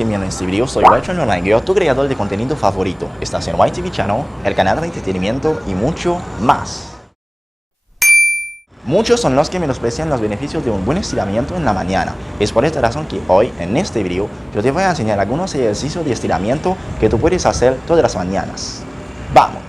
que miran este video, soy White Online, yo tu creador de contenido favorito. Estás en White TV Channel, el canal de entretenimiento y mucho más. Muchos son los que menosprecian los beneficios de un buen estiramiento en la mañana. Es por esta razón que hoy, en este video, yo te voy a enseñar algunos ejercicios de estiramiento que tú puedes hacer todas las mañanas. ¡Vamos!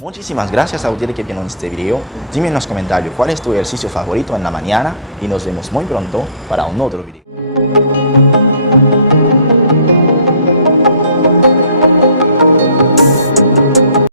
Muchísimas gracias a ustedes que vieron este video. Dime en los comentarios cuál es tu ejercicio favorito en la mañana y nos vemos muy pronto para un otro video.